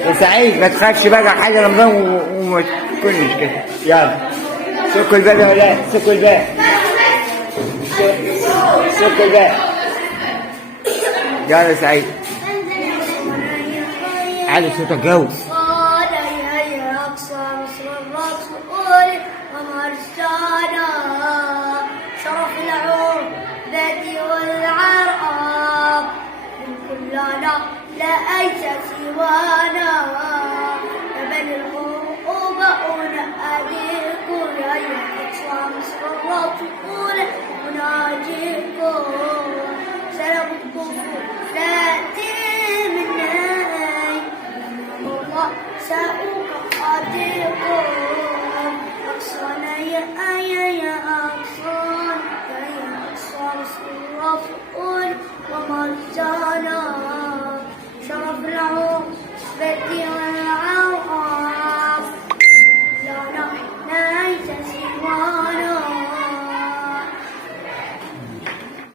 يا سعيد ما تخافش بقى حاجه رمضان وما تكونش كده. يلا سكوا الباب يا ولاد، سكوا الباب، سكوا الباب. يلا يا سعيد علي صوتك جو. شرف العودة والعرب من كلنا لا أيس سوانا يا بني العروبة أناديكم يا أقصى مصر الرسول أناديكم سلام الكفر تأتي مني الله سأقاتلكم أقصانا يا أقصان يا أقصى مصر الرسول ومرجانا شرف العروبة